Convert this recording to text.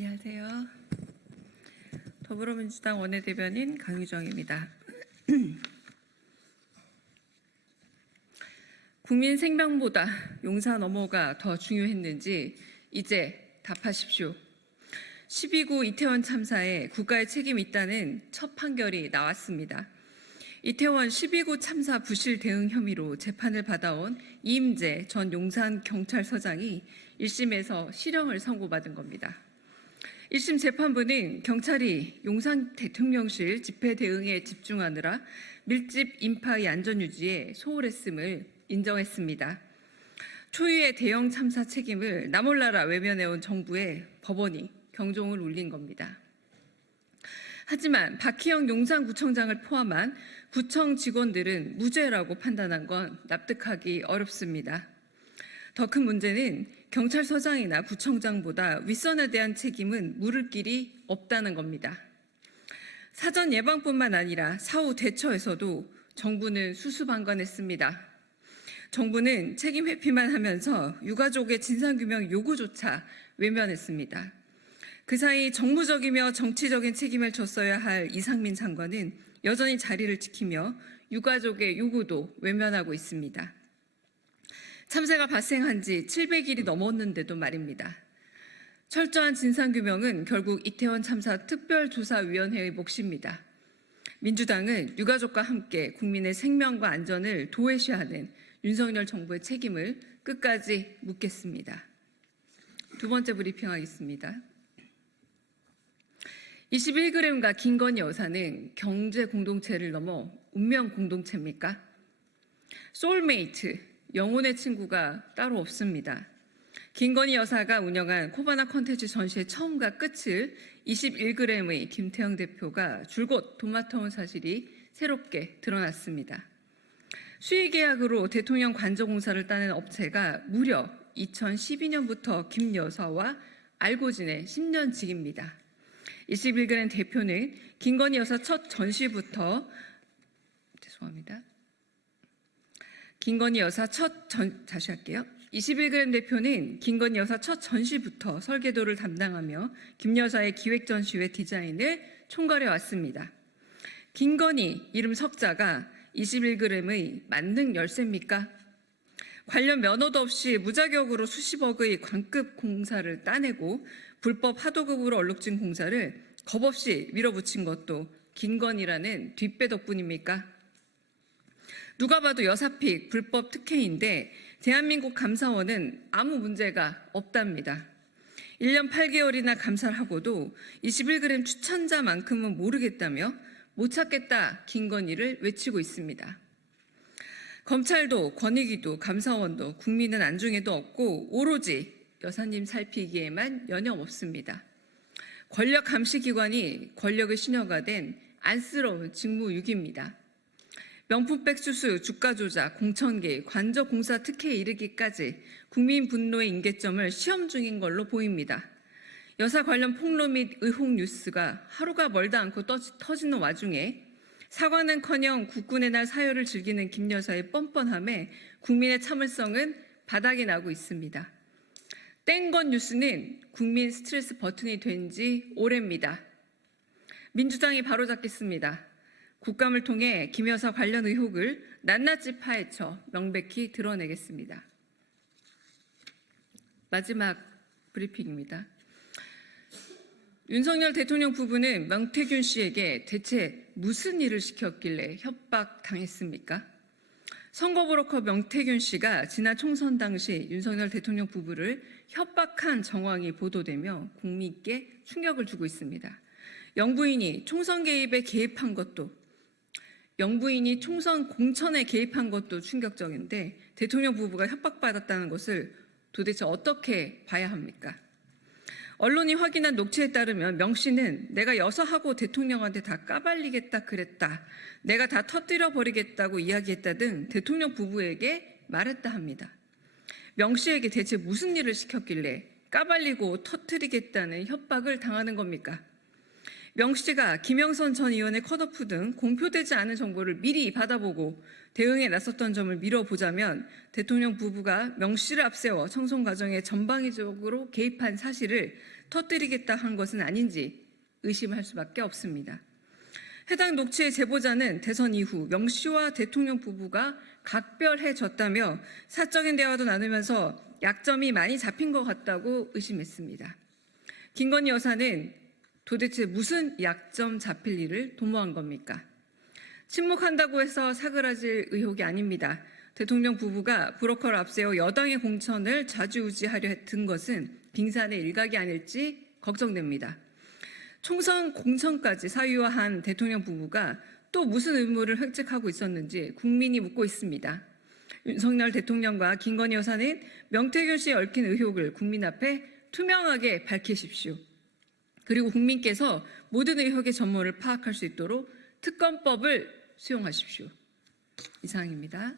안녕하세요. 더불어민주당 원내대변인 강유정입니다. 국민 생명보다 용산 어모가 더 중요했는지 이제 답하십시오. 12구 이태원 참사에 국가의 책임이 있다는 첫 판결이 나왔습니다. 이태원 12구 참사 부실 대응 혐의로 재판을 받아온 이임재 전 용산경찰서장이 1심에서 실형을 선고받은 겁니다. 1심 재판부는 경찰이 용산 대통령실 집회 대응에 집중하느라 밀집 인파의 안전 유지에 소홀했음을 인정했습니다. 초유의 대형 참사 책임을 나몰라라 외면해온 정부에 법원이 경종을 울린 겁니다. 하지만 박희영 용산구청장을 포함한 구청 직원들은 무죄라고 판단한 건 납득하기 어렵습니다. 더 큰 문제는 경찰서장이나 구청장보다 윗선에 대한 책임은 물을 길이 없다는 겁니다. 사전 예방뿐만 아니라 사후 대처에서도 정부는 수수방관했습니다. 정부는 책임 회피만 하면서 유가족의 진상규명 요구조차 외면했습니다. 그 사이 정무적이며 정치적인 책임을 졌어야 할 이상민 장관은 여전히 자리를 지키며 유가족의 요구도 외면하고 있습니다. 참사가 발생한 지 700일이 넘었는데도 말입니다. 철저한 진상규명은 결국 이태원 참사 특별조사위원회의 몫입니다. 민주당은 유가족과 함께 국민의 생명과 안전을 도외시하는 윤석열 정부의 책임을 끝까지 묻겠습니다. 두 번째 브리핑하겠습니다. 21g과 김건희 여사는 경제 공동체를 넘어 운명 공동체입니까? 소울메이트, 영혼의 친구가 따로 없습니다. 김건희 여사가 운영한 코바나 컨텐츠 전시의 처음과 끝을 21g의 김태형 대표가 줄곧 도맡아온 사실이 새롭게 드러났습니다. 수의계약으로 대통령 관저공사를 따낸 업체가 무려 2012년부터 김 여사와 알고 지내 10년직입니다. 21g 대표는 김건희 여사 첫 전시부터 김건희 여사 다시 할게요. 21g 대표는 김건희 여사 첫 전시부터 설계도를 담당하며 김 여사의 기획 전시회 디자인을 총괄해 왔습니다. 김건희 이름 석자가 21g의 만능 열쇠입니까? 관련 면허도 없이 무자격으로 수십억의 관급 공사를 따내고 불법 하도급으로 얼룩진 공사를 겁없이 밀어붙인 것도 김건희라는 뒷배 덕분입니까? 누가 봐도 여사픽 불법 특혜인데 대한민국 감사원은 아무 문제가 없답니다. 1년 8개월이나 감사를 하고도 21g 추천자만큼은 모르겠다며 못 찾겠다 김건희를 외치고 있습니다. 검찰도 권익위도 감사원도 국민은 안중에도 없고 오로지 여사님 살피기에만 여념없습니다. 권력 감시기관이 권력의 신여가 된 안쓰러운 직무유기입니다. 명품 백수수, 주가 조작, 공천개, 관저공사 특혜에 이르기까지 국민 분노의 임계점을 시험 중인 걸로 보입니다. 여사 관련 폭로 및 의혹 뉴스가 하루가 멀다 않고 터지는 와중에 사과는커녕 국군의 날 사열을 즐기는 김 여사의 뻔뻔함에 국민의 참을성은 바닥이 나고 있습니다. 땡건 뉴스는 국민 스트레스 버튼이 된 지 오래입니다. 민주당이 바로잡겠습니다. 국감을 통해 김 여사 관련 의혹을 낱낱이 파헤쳐 명백히 드러내겠습니다. 마지막 브리핑입니다. 윤석열 대통령 부부는 명태균 씨에게 대체 무슨 일을 시켰길래 협박당했습니까? 선거 브로커 명태균 씨가 지난 총선 당시 윤석열 대통령 부부를 협박한 정황이 보도되며 국민께 충격을 주고 있습니다. 영부인이 총선 공천에 개입한 것도 충격적인데 대통령 부부가 협박받았다는 것을 도대체 어떻게 봐야 합니까? 언론이 확인한 녹취에 따르면 명 씨는 내가 여사하고 대통령한테 다 까발리겠다 그랬다. 내가 다 터뜨려 버리겠다고 이야기했다 등 대통령 부부에게 말했다 합니다. 명 씨에게 대체 무슨 일을 시켰길래 까발리고 터뜨리겠다는 협박을 당하는 겁니까? 명 씨가 김영선 전 의원의 컷오프 등 공표되지 않은 정보를 미리 받아보고 대응에 나섰던 점을 미뤄보자면 대통령 부부가 명 씨를 앞세워 청송 과정에 전방위적으로 개입한 사실을 터뜨리겠다 한 것은 아닌지 의심할 수밖에 없습니다. 해당 녹취의 제보자는 대선 이후 명 씨와 대통령 부부가 각별해졌다며 사적인 대화도 나누면서 약점이 많이 잡힌 것 같다고 의심했습니다. 김건희 여사는 도대체 무슨 약점 잡힐 일을 도모한 겁니까? 침묵한다고 해서 사그라질 의혹이 아닙니다. 대통령 부부가 브로커를 앞세워 여당의 공천을 좌지우지하려 했던 것은 빙산의 일각이 아닐지 걱정됩니다. 총선 공천까지 사유화한 대통령 부부가 또 무슨 의무를 획득하고 있었는지 국민이 묻고 있습니다. 윤석열 대통령과 김건희 여사는 명태균 씨에 얽힌 의혹을 국민 앞에 투명하게 밝히십시오. 그리고 국민께서 모든 의혹의 전모를 파악할 수 있도록 특검법을 수용하십시오. 이상입니다.